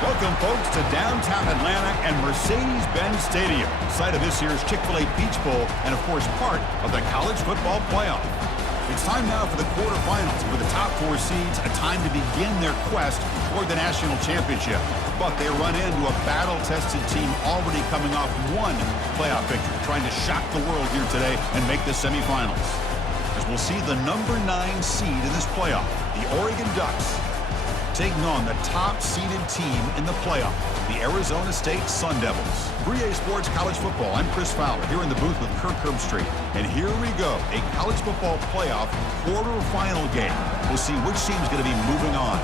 Welcome, folks, to downtown Atlanta and Mercedes-Benz Stadium, site of this year's Chick-fil-A Peach Bowl and, of course, part of the college football playoff. It's time now for the quarterfinals, for the top four seeds, a time to begin their quest toward the national championship. But they run into a battle-tested team already coming off one playoff victory, trying to shock the world here today and make the semifinals. As we'll see the number 9 seed in this playoff, the Oregon Ducks, taking on the top-seeded team in the playoff, the Arizona State Sun Devils. 3A Sports College Football, I'm Chris Fowler, here in the booth with Kirk Herbstreit. And here we go, a college football playoff quarterfinal game. We'll see which team's going to be moving on.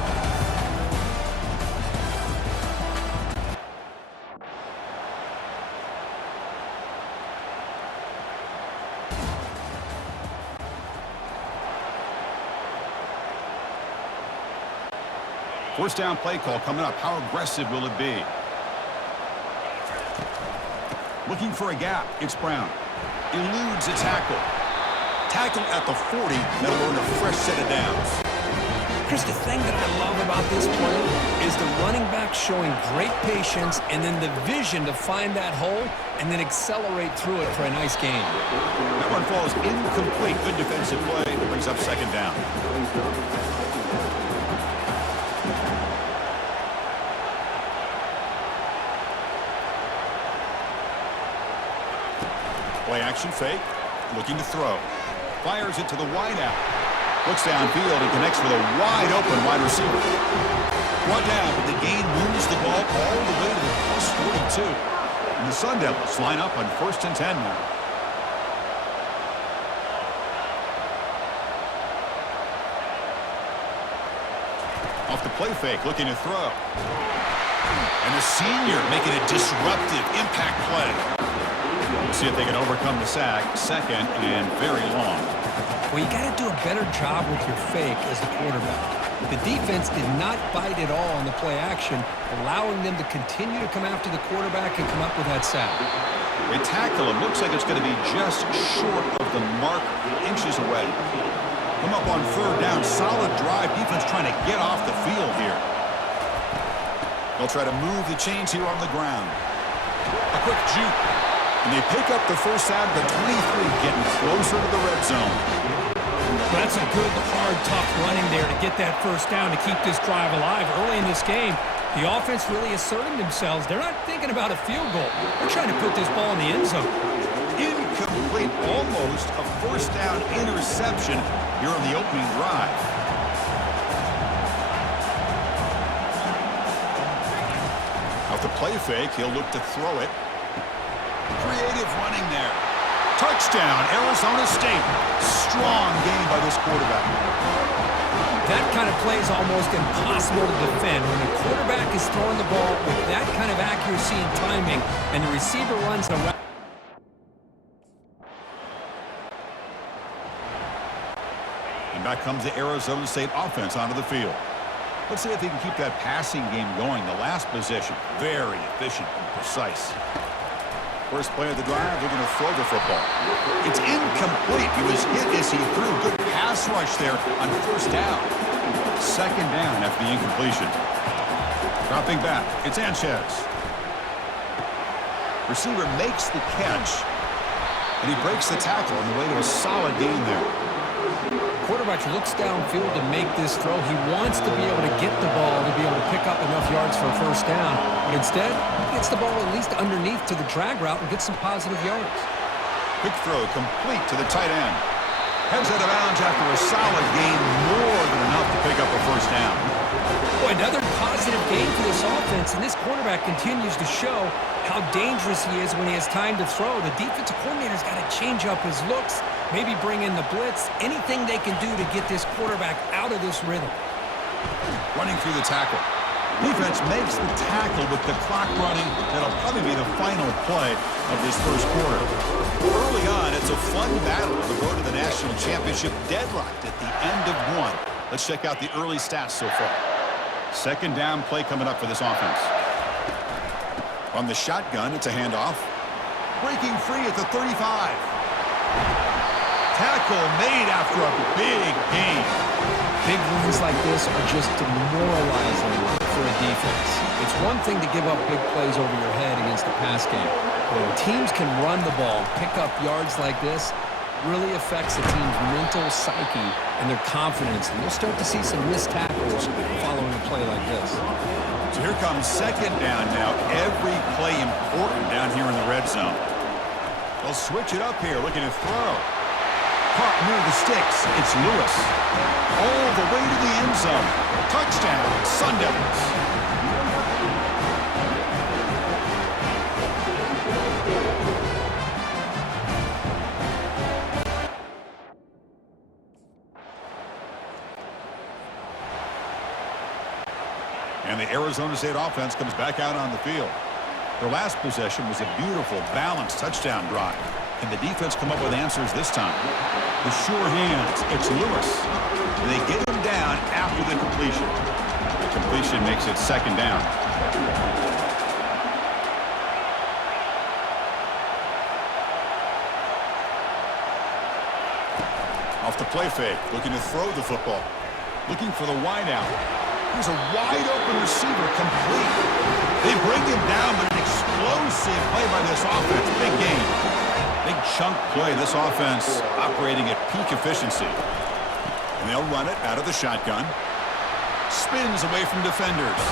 First down play call coming up. How aggressive will it be? Looking for a gap. It's Brown. Eludes a tackle. Tackle at the 40. That'll earn a fresh set of downs. Chris, the thing that I love about this play is the running back showing great patience and then the vision to find that hole and then accelerate through it for a nice gain. That one falls incomplete. Good defensive play. It brings up second down. Play action fake, looking to throw. Fires it to the wideout. Looks downfield and connects with a wide open wide receiver. Brought down, but the gain moves the ball all the way to the plus 42. And the Sun Devils line up on 1st and 10 now. Off the play fake, looking to throw. And the senior making a disruptive impact play. See if they can overcome the sack. Second and very long. Well, you got to do a better job with your fake as the quarterback. The defense did not bite at all on the play action, allowing them to continue to come after the quarterback and come up with that sack. They tackle him. Looks like it's going to be just short of the mark, inches away. Come up on 3rd down. Solid drive. Defense trying to get off the field here. They'll try to move the chains here on the ground. A quick juke. And they pick up the first out of the 23, getting closer to the red zone. Well, that's a good, hard, tough running there to get that first down to keep this drive alive. Early in this game, the offense really asserting themselves. They're not thinking about a field goal. They're trying to put this ball in the end zone. Incomplete, almost a first down interception here on the opening drive. Off the play fake, he'll look to throw it. Creative running there. Touchdown, Arizona State. Strong game by this quarterback. That kind of play is almost impossible to defend when the quarterback is throwing the ball with that kind of accuracy and timing, and the receiver runs around. And back comes the Arizona State offense onto the field. Let's see if they can keep that passing game going. The last possession, very efficient and precise. First play of the drive, they're going to throw the football. It's incomplete. He was hit as he threw. Good pass rush there on 1st down. Second down after the incompletion. Dropping back, it's Sanchez. Receiver makes the catch, and he breaks the tackle on the way to a solid gain there. Quarterback looks downfield to make this throw. He wants to be able to get the ball to be able to pick up enough yards for a first down. But instead, he gets the ball at least underneath to the drag route and gets some positive yards. Quick throw complete to the tight end. Heads out of bounds after a solid gain, more than enough to pick up a first down. Boy, another positive game for this offense, and this quarterback continues to show how dangerous he is when he has time to throw. The defensive coordinator's got to change up his looks, maybe bring in the blitz, anything they can do to get this quarterback out of this rhythm. Running through the tackle. Defense makes the tackle with the clock running. That'll probably be the final play of this first quarter. Early on, it's a fun battle on the road to the national championship, deadlocked at the end of one. Let's check out the early stats so far. Second down play coming up for this offense. From the shotgun, it's a handoff. Breaking free at the 35. Tackle made after a big gain. Big runs like this are just demoralizing for a defense. It's one thing to give up big plays over your head against the pass game. But when teams can run the ball, pick up yards like this, really affects the team's mental psyche and their confidence. And you'll start to see some missed tackles following a play like this. So here comes second down now. Every play important down here in the red zone. They'll switch it up here, looking to throw. Caught near the sticks. It's Lewis. All the way to the end zone. Touchdown, Sun Devils. And the Arizona State offense comes back out on the field. Their last possession was a beautiful, balanced touchdown drive. Can the defense come up with answers this time? The sure hands, it's Lewis. And they get him down after the completion. The completion makes it second down. Off the play fake, looking to throw the football. Looking for the wide out. Here's a wide-open receiver, complete. They bring him down, but an explosive play by this offense. Big gain. Big chunk play. This offense operating at peak efficiency. And they'll run it out of the shotgun. Spins away from defenders.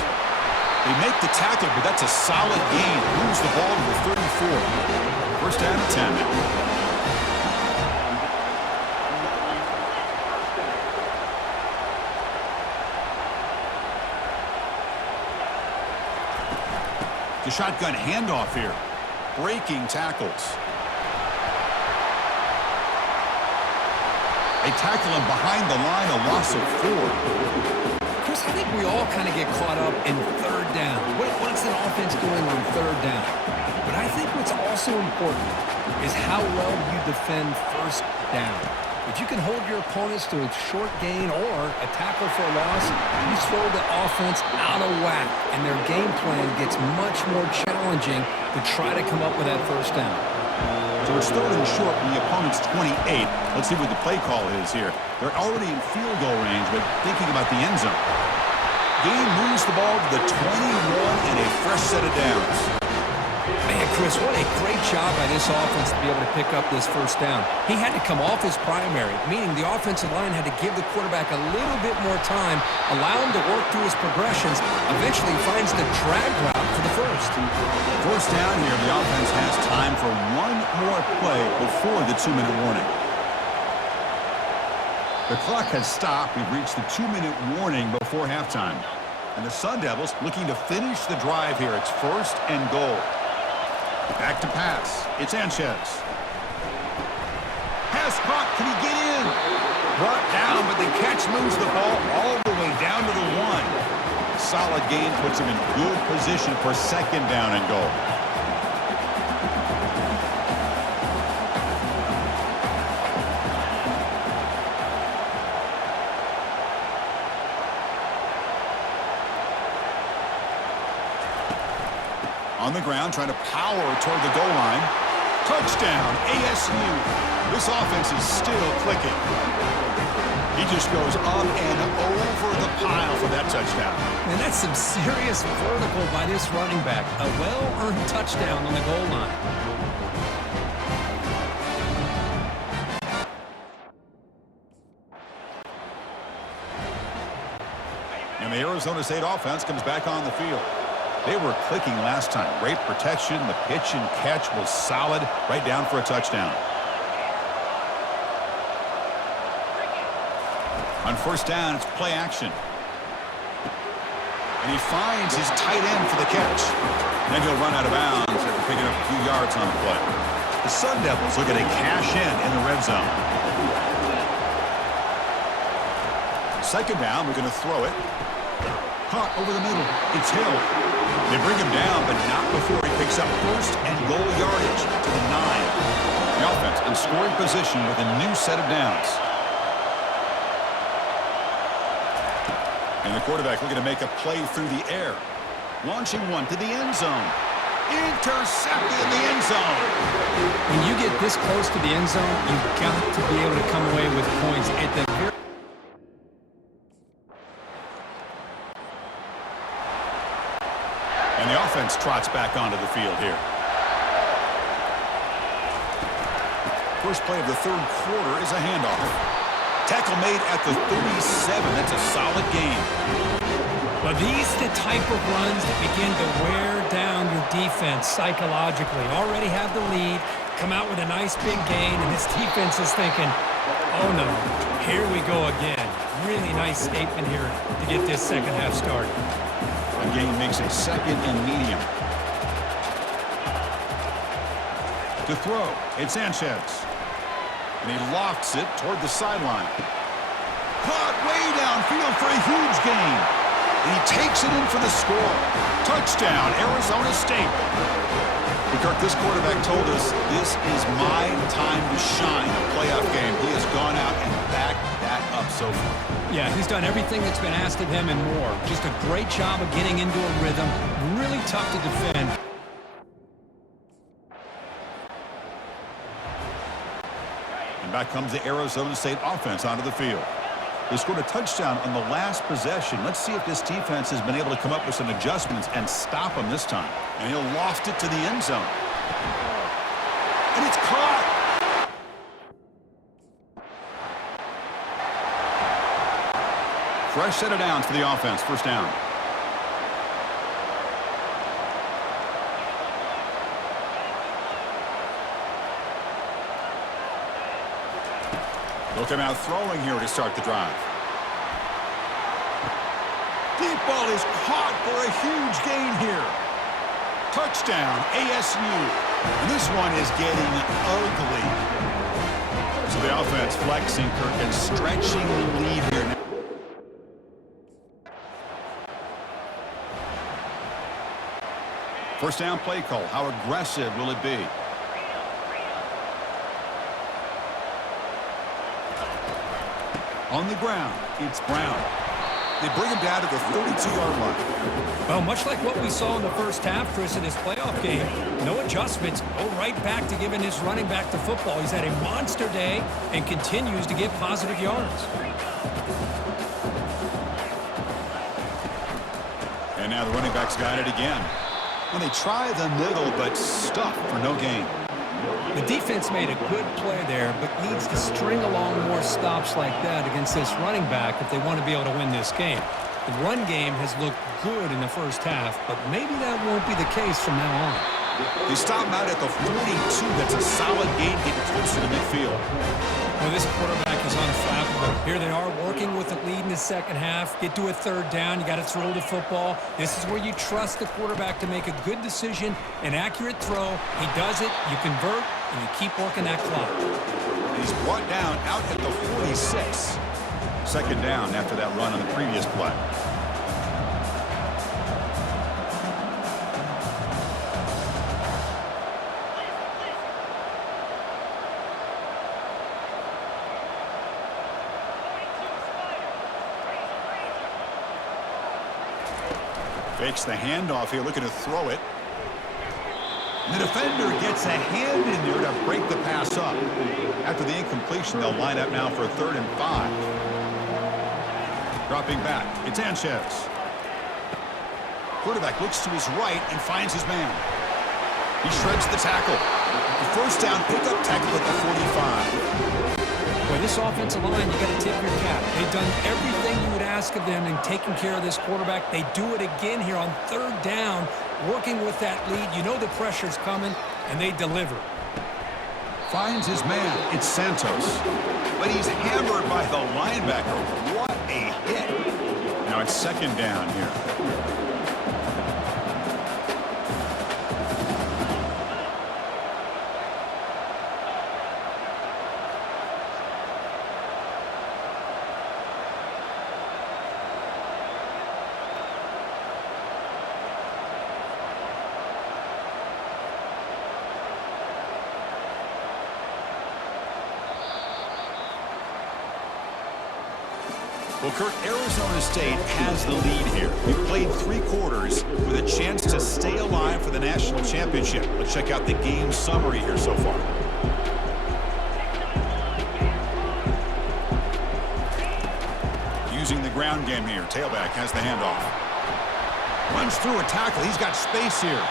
They make the tackle, but that's a solid gain. Moves the ball to the 34. First down and 10 now. The shotgun handoff here. Breaking tackles. They tackle him behind the line, a loss of 4. Chris, I think we all kind of get caught up in third down. What's an offense doing on third down? But I think what's also important is how well you defend first down. If you can hold your opponents to a short gain or a tackle for a loss, you throw the offense out of whack, and their game plan gets much more challenging to try to come up with that first down. So it's third and short from the opponent's 28. Let's see what the play call is here. They're already in field goal range, but thinking about the end zone. Game moves the ball to the 21 and a fresh set of downs. Man, Chris, what a great job by this offense to be able to pick up this first down. He had to come off his primary, meaning the offensive line had to give the quarterback a little bit more time, allow him to work through his progressions. Eventually, he finds the drag route for the first. First down here, the offense has time for one more play before the 2-minute warning. The clock has stopped. We've reached the 2-minute warning before halftime. And the Sun Devils looking to finish the drive here. It's first and goal. Back to pass. It's Sanchez. Pass caught. Can he get in? Brought down, but the catch moves the ball all the way down to the 1. Solid gain puts him in good position for second down and goal. On the ground, trying to power toward the goal line. Touchdown, ASU. This offense is still clicking. He just goes up and over the pile for that touchdown. And that's some serious vertical by this running back. A well-earned touchdown on the goal line. And the Arizona State offense comes back on the field. They were clicking last time. Great protection. The pitch and catch was solid. Right down for a touchdown. On first down, it's play action. And he finds his tight end for the catch. Then he'll run out of bounds after picking up a few yards on the play. The Sun Devils look at a cash in the red zone. Second down, we're going to throw it. Caught over the middle. It's Hill. They bring him down, but not before he picks up first and goal yardage to the 9. The offense in scoring position with a new set of downs. And the quarterback looking to make a play through the air. Launching one to the end zone. Intercepted in the end zone. When you get this close to the end zone, you've got to be able to come away with points at the very offense trots back onto the field here. First play of the third quarter is a handoff. Tackle made at the 37. That's a solid gain. Well, these are the type of runs that begin to wear down your defense psychologically. Already have the lead, come out with a nice big gain, and this defense is thinking, oh no, here we go again. Really nice statement here to get this second half started. A gain makes it second and medium. To throw, it's Sanchez. And he lofts it toward the sideline. Caught way downfield for a huge gain. And he takes it in for the score. Touchdown, Arizona State. Kirk, this quarterback told us this is my time to shine, a playoff game. He has gone out and backed that up so far. Yeah, he's done everything that's been asked of him and more. Just a great job of getting into a rhythm. Really tough to defend. And back comes the Arizona State offense onto the field. They scored a touchdown on the last possession. Let's see if this defense has been able to come up with some adjustments and stop them this time. And he'll loft it to the end zone. And it's caught. Fresh set of downs for the offense. First down. They'll come out throwing here to start the drive. Deep ball is caught for a huge gain here. Touchdown, ASU. And this one is getting ugly. So the offense flexing, Kirk, and stretching the lead here now. First down play call. How aggressive will it be? On the ground, it's Brown. They bring him down to the 32-yard line. Well, much like what we saw in the first half, Chris, in this playoff game, no adjustments, go right back to giving his running back the football. He's had a monster day and continues to get positive yards. And now the running back's got it again. And they try the middle, but stuffed for no gain. The defense made a good play there, but needs to string along more stops like that against this running back if they want to be able to win this game. The run game has looked good in the first half, but maybe that won't be the case from now on. They stop him out at the 42. That's a solid gain, getting closer to midfield. Well, this quarterback is unflappable. Here they are working with the lead in the second half. Get to a third down. You got to throw the football. This is where you trust the quarterback to make a good decision, an accurate throw. He does it. You convert, and you keep working that clock. He's brought down out at the 46. Second down after that run on the previous play. Fakes the handoff here, looking to throw it. And the defender gets a hand in there to break the pass up. After the incompletion, they'll line up now for a 3rd and 5. Dropping back, it's Sanchez. Quarterback looks to his right and finds his man. He shreds the tackle. The first down pickup tackle at the 45. Boy, this offensive line, you got to tip your cap. They've done everything you would ask of them in taking care of this quarterback. They do it again here on 3rd down, working with that lead. You know the pressure's coming, and they deliver. Finds his man. It's Santos. But he's hammered by the linebacker. What a hit. Now it's 2nd down here. Well, Kirk, Arizona State has the lead here. We've played 3 quarters with a chance to stay alive for the national championship. Let's check out the game summary here so far. Using the ground game here. Tailback has the handoff. Runs through a tackle. He's got space here.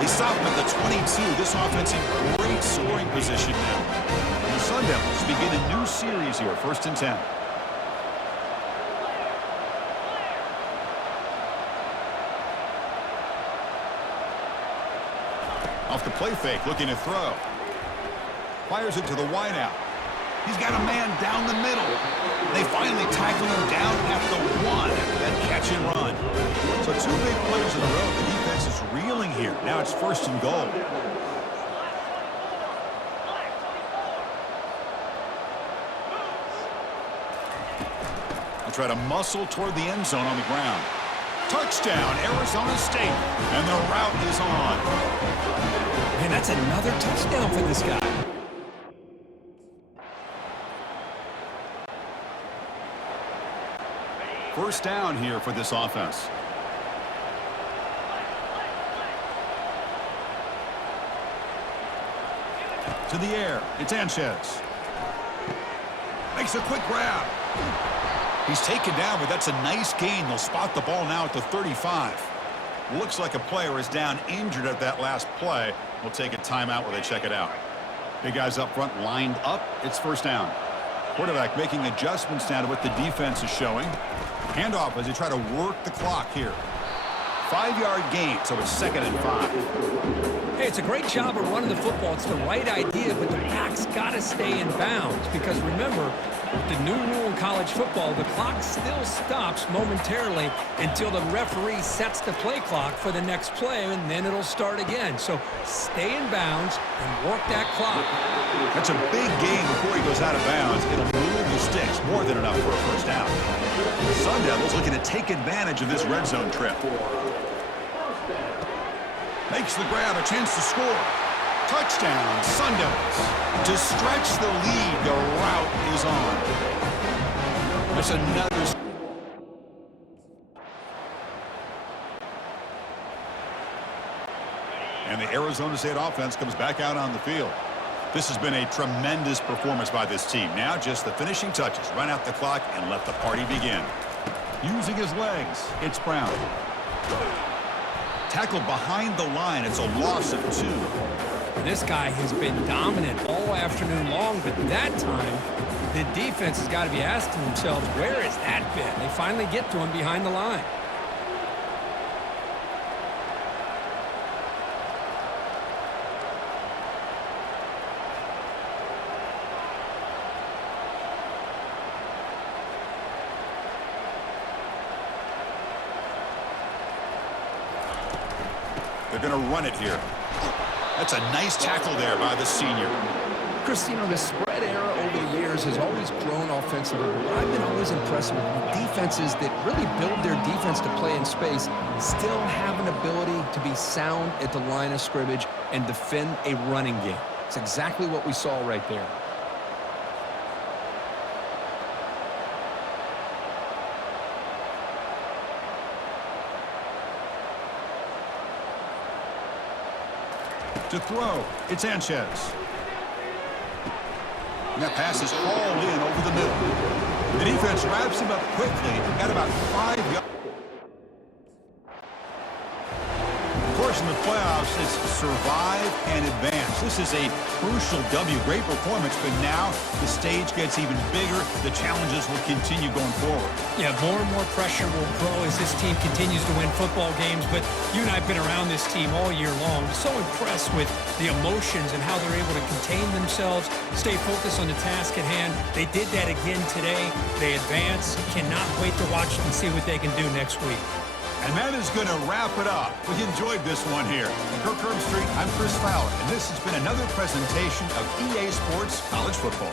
They stop him at the 22. This offense in great scoring position now. And the Sun Devils begin a new series here, 1st and 10. Off the play fake, looking to throw. Fires it to the wideout. He's got a man down the middle. They finally tackle him down at the 1 after that catch and run. So 2 big plays in a row. The defense is reeling here. Now it's 1st and goal. They'll try to muscle toward the end zone on the ground. Touchdown, Arizona State. And the route is on. Man, that's another touchdown for this guy. First down here for this offense. To the air. It's Sanchez. Makes a quick grab. He's taken down, but that's a nice gain. They'll spot the ball now at the 35. Looks like a player is down injured at that last play. We'll take a timeout while they check it out. Big guys up front lined up. It's 1st down. Quarterback making adjustments now to what the defense is showing. Handoff as they try to work the clock here. 5-yard gain, so it's 2nd and 5. Hey, it's a great job of running the football. It's the right idea, but the back's got to stay in bounds because remember, with the new rule in college football, the clock still stops momentarily until the referee sets the play clock for the next play, and then it'll start again. So stay in bounds and work that clock. That's a big gain before he goes out of bounds. It'll move the sticks, more than enough for a 1st down. Sun Devils looking to take advantage of this red zone trip. Makes the grab, a chance to score. Touchdown, Sun Devils. To stretch the lead, the route is on. That's another. And the Arizona State offense comes back out on the field. This has been a tremendous performance by this team. Now just the finishing touches. Run out the clock and let the party begin. Using his legs, it's Brown. Tackled behind the line. It's a loss of 2. This guy has been dominant all afternoon long, but that time, the defense has got to be asking themselves, where has that been? They finally get to him behind the line. They're going to run it here. That's a nice tackle there by the senior. Chris, you know, the spread era over the years has always grown offensively. But I've been always impressed with defenses that really build their defense to play in space, still have an ability to be sound at the line of scrimmage and defend a running game. It's exactly what we saw right there. To throw, it's Sanchez. And that pass is hauled in over the middle. The defense wraps him up quickly. Got about 5 yards. Of course, in the playoffs, it's survive and advance. This is a crucial W. Great performance, but now the stage gets even bigger. The challenges will continue going forward. Yeah, more and more pressure will grow as this team continues to win football games, but you and I have been around this team all year long. So impressed with the emotions and how they're able to contain themselves, stay focused on the task at hand. They did that again today. They advance. Cannot wait to watch and see what they can do next week. And that is going to wrap it up. We enjoyed this one here. From Kirk Street, I'm Chris Fowler, and this has been another presentation of EA Sports College Football.